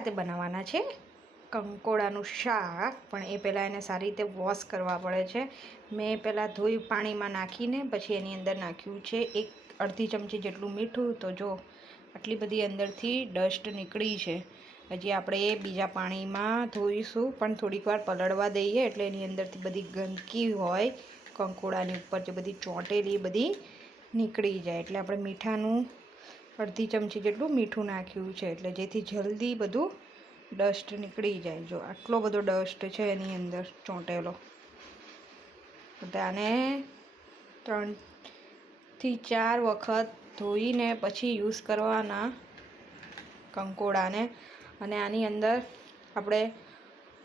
રાતે બનાવવાના છે કંકોડાનું શાક, પણ એ પહેલાં એને સારી રીતે વોશ કરવા પડે છે. મેં પહેલાં ધોઈ પાણીમાં નાખીને પછી એની અંદર નાખ્યું છે અડધી ચમચી જેટલું મીઠું. તો જો આટલી બધી અંદરથી ડસ્ટ નીકળી છે. હજી આપણે એ બીજા પાણીમાં ધોઈશું, પણ થોડીક વાર પલળવા દઈએ એટલે એની અંદરથી બધી ગંદકી હોય કંકોડાની ઉપર જે બધી ચોંટેલી બધી નીકળી જાય. એટલે આપણે મીઠાનું અડધી ચમચી જેટલું મીઠું નાખ્યું છે, એટલે જેથી જલ્દી બધું ડસ્ટ નીકળી જાય. જો આટલો બધો ડસ્ટ છે એની અંદર ચોંટેલો. આને 3 થી 4 વખત ધોઈને પછી યુઝ કરવાના કંકોડાને. અને આની અંદર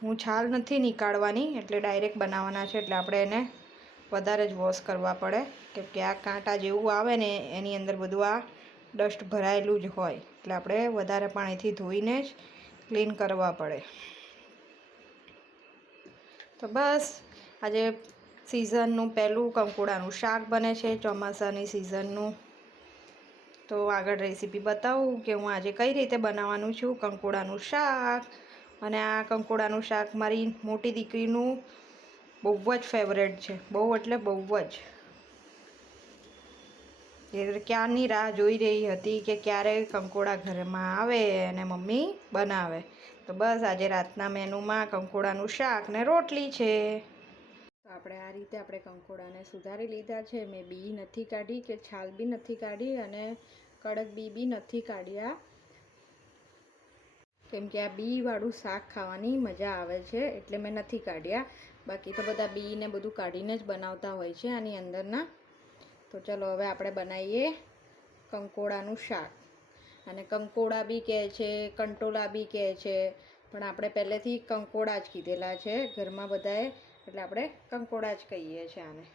હું છાલ નથી નીકાળવાની, એટલે ડાયરેક્ટ બનાવવાના છે, એટલે આપણે એને વધારે જ વોશ કરવા પડે, કેમ કે આ કાંટા જેવું આવે ને એની અંદર બધું આ ડસ્ટ ભરાયેલું જ હોય, એટલે આપણે વધારે પાણીથી ધોઈને જ ક્લીન કરવા પડે. તો બસ આજે સિઝનનું પહેલું કંકોડાનું શાક બને છે, ચોમાસાની સિઝનનું. તો આગળ રેસીપી બતાવું કે હું આજે કઈ રીતે બનાવવાનું છું કંકોડાનું શાક. અને આ કંકોડાનું શાક મારી મોટી દીકરીનું બહુ જ ફેવરેટ છે, બહુ એટલે બહુ જ. એ ક્યારની રાહ જોઈ રહી હતી કે ક્યારે કંકોડા ઘરમાં આવે અને મમ્મી બનાવે. તો બસ આજે રાતના મેનુમાં કંકોડાનું શાક ને રોટલી છે. તો આપણે આ રીતે કંકોડાને સુધારી લીધા છે. મેં બી નથી કાઢી કે છાલ બી નથી કાઢી અને કડક બી નથી કાઢ્યા, કેમ કે આ બીવાળું શાક ખાવાની મજા આવે છે, એટલે મેં નથી કાઢ્યા. બાકી તો બધા બી ને બધું કાઢીને જ બનાવતા હોય છે આની અંદરના. તો ચલો હવે આપણે બનાવીએ કંકોડાનું શાક. અને કંકોડા બી કહે છે, કંટોલા બી કહે છે, પણ આપણે પહેલેથી કંકોડા જ કીધેલા છે ઘરમાં બધાએ, એટલે આપણે કંકોડા જ કહીએ છીએ આને.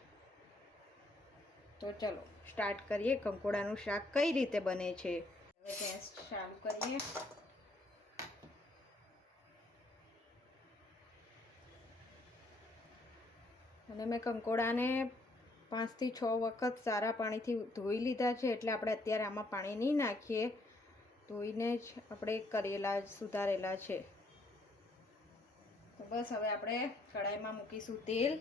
તો ચલો સ્ટાર્ટ કરીએ કંકોડાનું શાક કઈ રીતે બને છે. હવે ગેસ ચાલુ કરીએ. અને મેં કંકોડાને 5 થી 6 વખત સારા પાણીથી ધોઈ લીધા છે, એટલે આપણે અત્યારે આમાં પાણી નહીં નાખીએ, ધોઈને જ આપણે સુધારેલા છે. તો બસ હવે આપણે કઢાઈમાં મૂકીશું તેલ.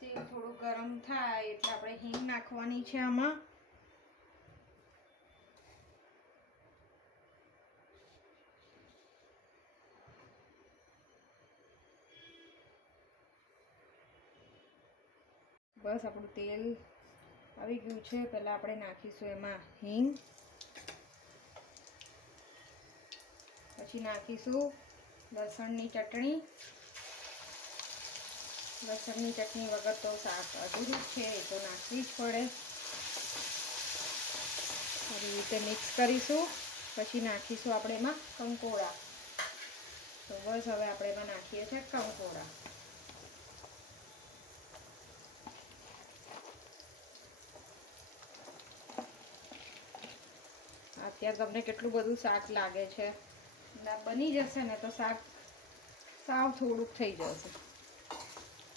તેલ થોડું ગરમ થાય એટલે આપણે હિંગ નાખવાની છે આમાં. બસ આપણું તેલ આવી ગયું છે. પહેલાં આપણે નાખીશું એમાં હિંગ, પછી નાખીશું લસણની ચટણી. લસણની ચટણી વગર તો શાક અધૂરું જ છે, એ તો નાખવી જ પડે. આવી રીતે મિક્સ કરીશું. પછી નાખીશું આપણે એમાં કંકોડા. તો બસ હવે આપણે એમાં નાખીએ છીએ કંકોડા. અત્યારે તમને કેટલું બધું શાક લાગે છે, બની જશે ને તો શાક સાવ થોડુંક થઈ જશે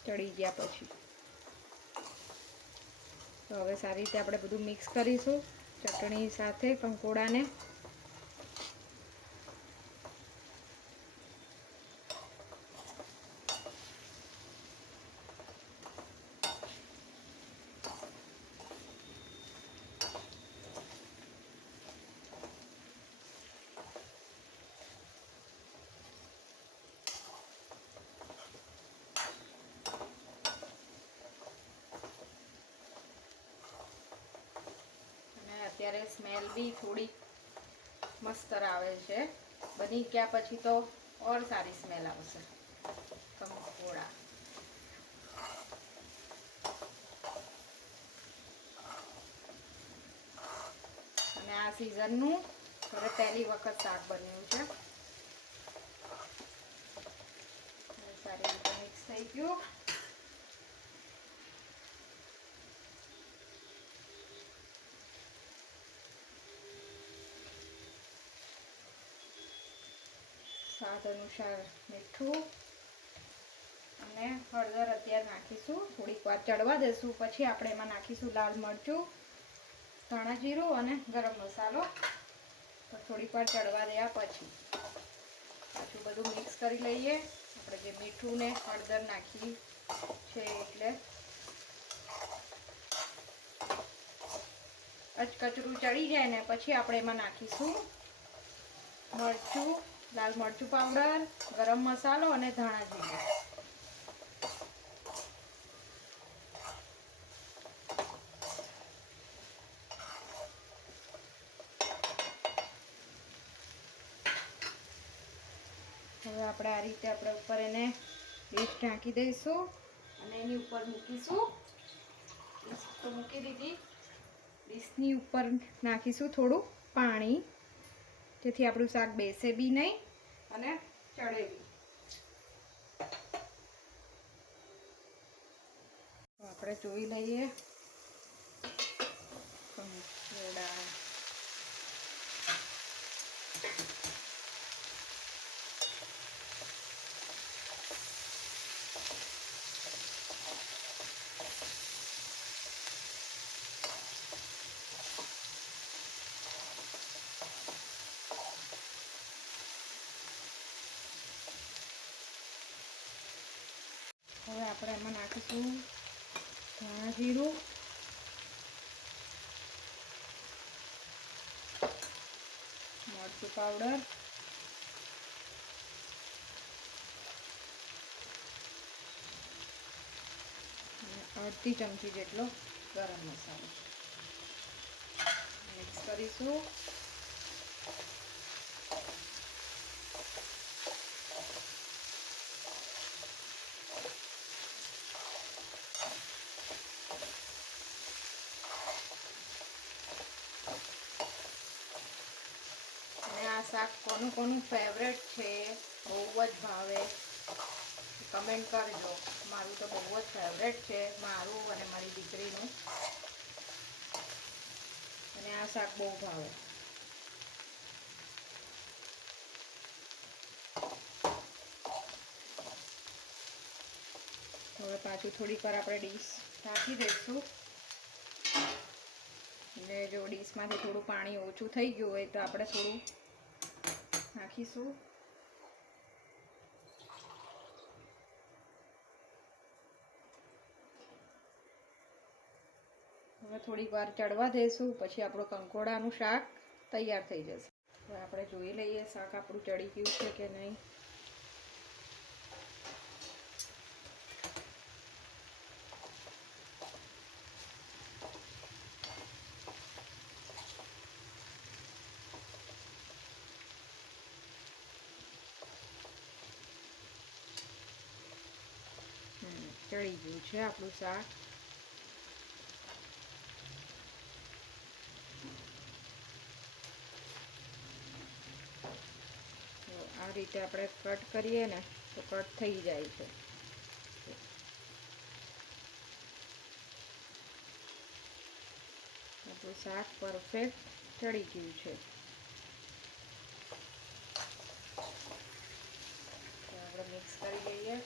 ચડી ગયા પછી. તો હવે સારી રીતે આપણે બધું મિક્સ કરીશું ચટણી સાથે કંકોડાને. અત્યારે સ્મેલ બી થોડી મસ્ત આવે છે. બની ગયા પછી તો ઓર સારી સ્મેલ આવશે કંકોડા. અને આ સિઝનનું હવે પહેલી વખત શાક બન્યું છે. સારી રીતે મિક્સ થઈ ગયું. સ્વાદ અનુસાર મીઠું અને અને હળદર અત્યારે નાખીશું, થોડીક વાર ચડવા દેશું, પછી આપણે એમાં નાખીશું લાલ મરચું, ધાણા જીરું અને ગરમ મસાલો. તો થોડીક વાર ચડવા દયા પછી પાછું બધું મિક્સ કરી લઈએ. આપણે જે મીઠું ને હળદર નાખી છે એટલે કચરું ચડી જાય ને પછી આપણે એમાં નાખીશું મરચું, લાલ મરચું પાવડર, ગરમ મસાલો અને ધાણા જીરું. હવે આપણે આ રીતે આપણે ઉપર એને ડીશ ઢાંકી દઈશું અને એની ઉપર મૂકીશું. ડીશ તો મૂકી દીધી. ડીશની ઉપર નાખીશું થોડું પાણી, જેથી આપણું શાક બેસે બી નહીં અને ચડે બી. આપણે જોઈ લઈએ કંકોડા. હવે આપણે એમાં નાખીશું ધાણા જીરું, મરચું પાવડર, અને અડધી ચમચી જેટલો ગરમ મસાલો મિક્સ કરીશું. શાક કોનું કોનું ફેવરેટ છે, બહુ જ ભાવે, કમેન્ટ કરજો. મારું તો બહુ જ ફેવરેટ છે, મારું અને મારી દીકરીનું, અને આ શાક બહુ ભાવે. હવે પાછું થોડીક વાર આપણે ડીશ ઢાંકી દઈશું. અને જો ડીશમાંથી થોડું પાણી ઓછું થઈ ગયું હોય તો આપણે થોડું નાખીશું. હવે થોડીક વાર ચડવા દઈશું, પછી આપણું કંકોડાનું શાક તૈયાર થઈ જશે. હવે આપણે જોઈ લઈએ શાક આપણું ચડી ગયું છે કે નહીં. ચડી ગયું છે આપણું શાક. આ રીતે આપણે કટ કરીએ ને તો કટ થઈ જાય છે. આપણું શાક પરફેક્ટ ચડી ગયું છે. આપણે મિક્સ કરી લઈએ.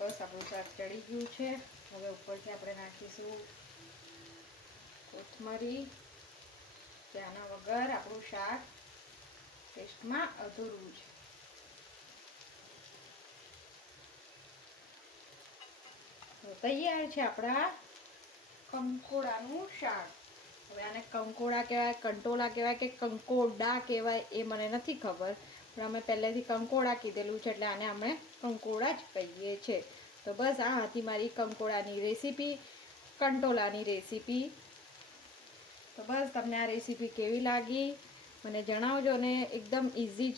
બસ આપણું શાક ચડી ગયું છે. હવે ઉપરથી આપણે નાખીશું કોથમરી. ત્યાંના વગર આપણું શાક ટેસ્ટમાં અધૂરું છે. તો તૈયાર છે આપણા કંકોડાનું શાક. હવે આને કંકોડા કહેવાય, કંટોલા કહેવાય કે કંકોડા કહેવાય એ મને નથી ખબર, પણ અમે પહેલેથી કંકોડા કીધેલું છે એટલે આને અમે કંકોડા જ કહીએ છીએ. તો બસ આ હતી મારી કંકોડાની રેસીપી, કંટોલાની રેસીપી. તો બસ તમને આ રેસીપી કેવી લાગી મને જણાવજો. ને એકદમ ઇઝી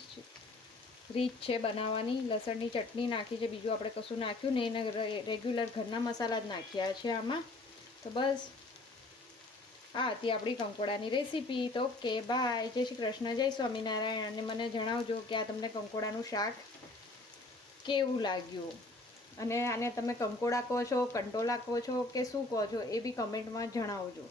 રીત છે બનાવવાની. લસણની ચટણી નાખી છે, બીજું આપણે કશું નાખ્યું નહીં, એને રેગ્યુલર ઘરના મસાલા જ નાખ્યા છે આમાં. તો બસ આ હતી આપણી કંકોડાની રેસીપી. તો ઓકે બાય, જય શ્રી કૃષ્ણ, જય સ્વામિનારાયણ. અને મને જણાવજો કે આ તમને કંકોડાનું શાક કેવું લાગ્યું, અને આને તમે કંકોડા કહો છો, કંટોલા કહો છો કે શું કહો છો, એ બી કમેન્ટમાં જણાવજો.